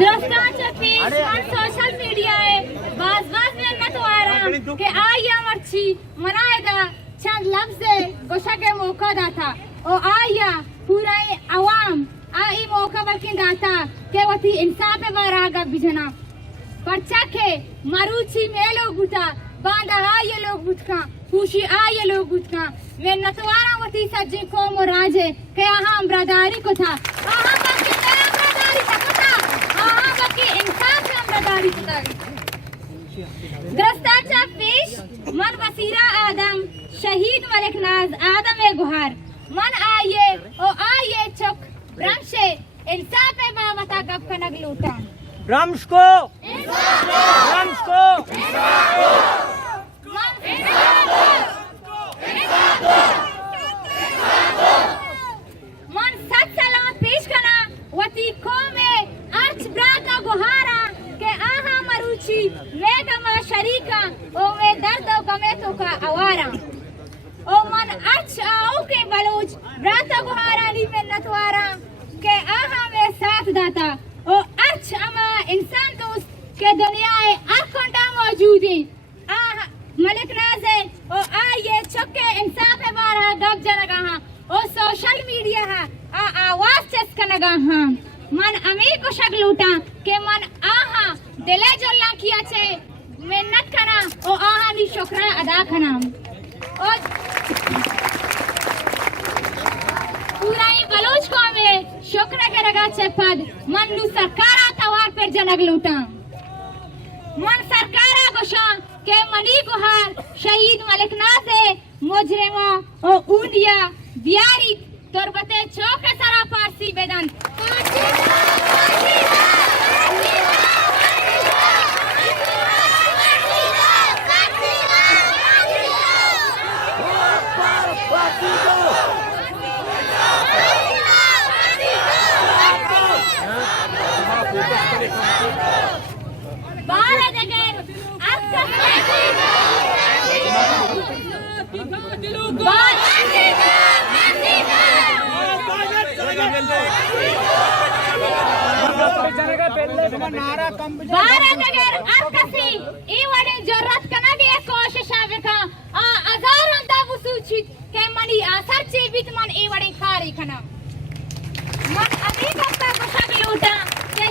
दोस्तांच्या page और social media है बाज मेहनत वारा के आया मर्ची मनाएदा चंद लफ्ज़ गोशा के मौका दाता ओ आया पूरा आवाम आई मौका बल्कि दाता के वती इंसाफ वारा गब बिजना पर्चा के मारूची में लोग बुता बांधा आये लोग बुतका खुशी आये लोग बुतका मैं नतवारा वती सज्जी को मोराजे के आहा ब्रदारी को था आहा बाकी मेरा ब्रदारी था आहा बाकी इंसाफ का ब्रदारी था दस्ताचा पेश मन वसीरा आदम शहीद मलिक नाज आदम ए गुहार मन आये ओ आये चौक रमशे इंसाफ ए बाबता गप कनक लूटा रम्स को रम्स को मन सच सलाम पेश करना वती को में अर्च ब्राता गुहारा के आहा मरुची मैं गमा शरीका ओ मैं दर्द ओ गमे तो का आवारा ओ मन अर्च आओ के बलोच ब्राता गुहारा नी में नतवारा के आहा में साथ दाता ओ अर्च अमा इंसान दोस्त के दुनिया है अखंडा मौजूद है आहा मलिक नाज़े ओ आये चक्के इंसाफ है मारा गप जनगा हाँ ओ सोशल मीडिया है आवाज चेस कनगा हाँ मन अमी को शक लूटा के मन आहा दिले जोला किया चे मेहनत करा ओ आहा नी शुक्र अदा करा ओ पूरा ही बलोच को में शुक्र करेगा चे पद मन नु सरकारा तवार पर जनग लूटा मन सरकारा गोशा के मनी गुहार शहीद मलिक नाज़े मुजरिमा ओ ऊंडिया बियारी तुरबते चौके सरा पारसी बेदन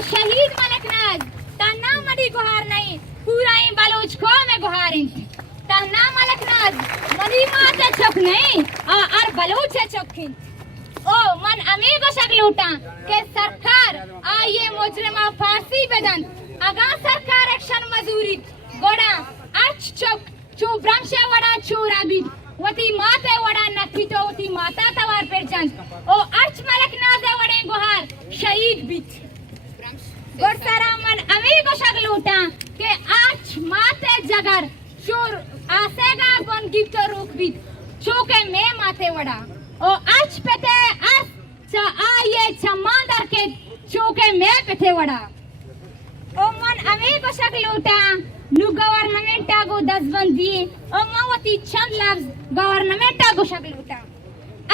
शहीद मलिक नाज तना मनी गुहार नहीं पूरा ही बलोच को में गुहारिन तना मलिक नाज मनी माते चौक नहीं और बलोच है चौकिन ओ मन अमी को शक लूटा के सरकार आये मुजरिमा फांसी बेदन अगा सरकार एक्शन मजूरी गोड़ा अर्च चौक चू ब्रह्मशे वड़ा चूरा भी वती माते वड़ा नथी तो वती माता तवार पर जंग ओ अर्च मलिक नाज़े वड़े गुहार शहीद बीत गोरसारा मन अमी को शक लूटा के अर्च माते जगर चूर आसेगा बन गिफ्ट रुक बीत चूके में माते वड़ा ओ अर्च पेते अर्च चा आये चमांदर के चूके में पेते वड़ा ओ मन अमी को शक लूटा नु गवर्नमेंट को 10 बंदी ओ मवती चंद लफ्ज गवर्नमेंट को शक लूटा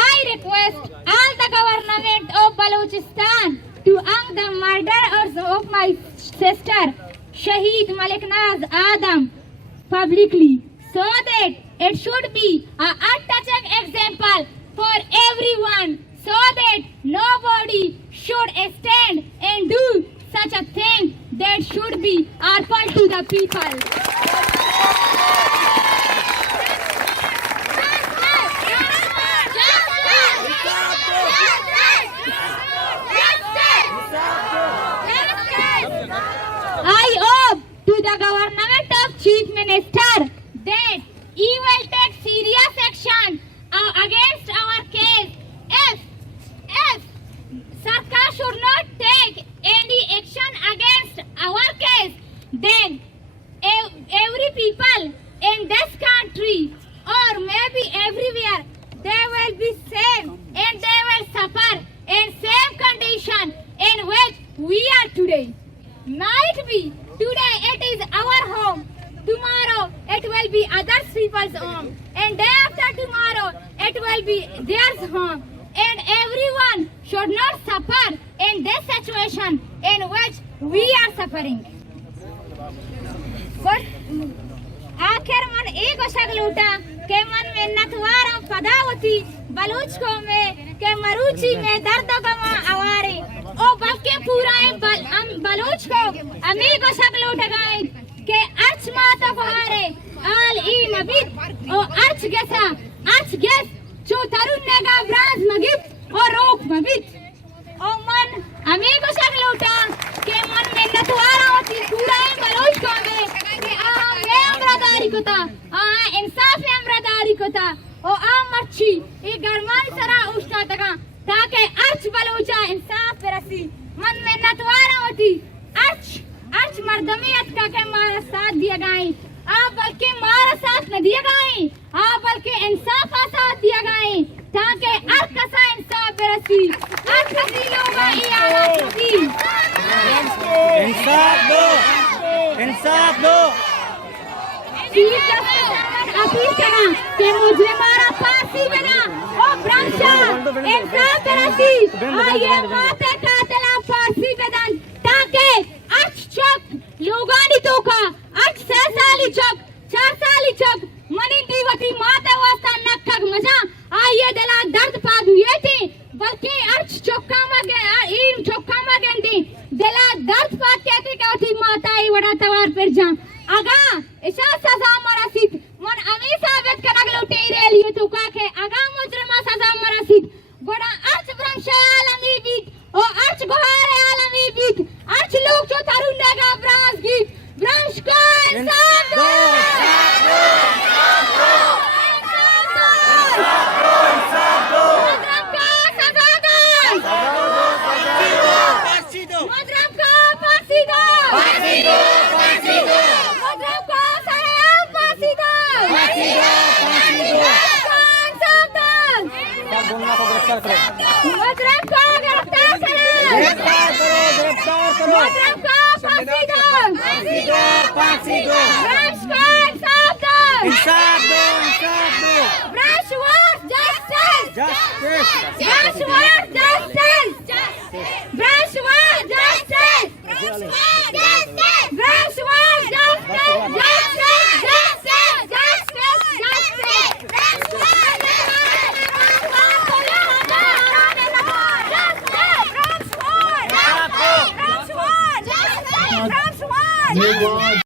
I request all the government of Balochistan to hang the murderers of my sister Shahid Malik Naz Adam publicly so that it should be a touching example for everyone so that nobody should stand and do such a thing that should be harmful to the people. I hope to the government of Chief Minister that he will take serious action against our case. If Sarkar should not take any action against our case, then every people in this country or maybe everywhere they will be same and they will suffer in same condition in which we are today. Might be today it is our home, tomorrow it will be other people's home, and day after tomorrow it will be theirs home, and everyone should not suffer in this situation in which we are suffering. आखिर मन एक शक्ल उठा के मन में नथवारा पदावती बलूच को में के मरूची में दर्द गवा आवारे ओ बल्कि पूरा बलूच को अमी को शक्ल उठ गए के अर्च माता फहारे आल ई नबीद ओ अर्च गेस जो तरुण नेगा ब्राज मगिब और रोक मबिद ओ मन अमी को शक्ल उठा के मन में नथवारा होती पूरा बलूच को में इंसाफ अमरदारी को था ओ आ मच्छी ये गरमान सरा उष्टा तका ताके अर्च बलूचा इंसाफ रसी मन में नतवारा होती अर्च मर्दमियत का के मारा साथ दिया गाई आ बल्कि मारा साथ न दिया गाई आ बल्कि इंसाफ का साथ दिया गाई ताके अर्क का इंसाफ रसी अर्क सी लोग ये आवाज दी इंसाफ दो अपील करा कि मुझे मारा फांसी बना ओ ब्रह्मशा इंसाफ करसी आये माते कातला फांसी बदन ताके अर्च चक लोगानी तो का अर्च 6 साली चक 4 साली चक मनी दीवती माते वास्ता नक्कग मजा आये दला दर्द पादु ये थी बल्कि अर्च चौका मगे इन चौका मगेंदी दला दर्द पाद कहती कहती माता ही वड़ा तवार पर जा आगा ऐसा सजा मरासित मन अमी साबित करक लुटे रेलियो तो का के आगा मुजरमा सजा मरासित बड़ा अर्च ब्रह्मशा आलमी बीत ओ अर्च गोहारे आलमी बीत अर्च लोग जो तारू लगा ब्रास गीत ब्रह्मश को इंसाफ दो मुजरम का सजा दो मुजरम का फांसी दो मुजरम को गिरफ्तार करो मुजरम को फांसी दो ब्रश को इंसाफ दो ब्रश वाज जस्टिस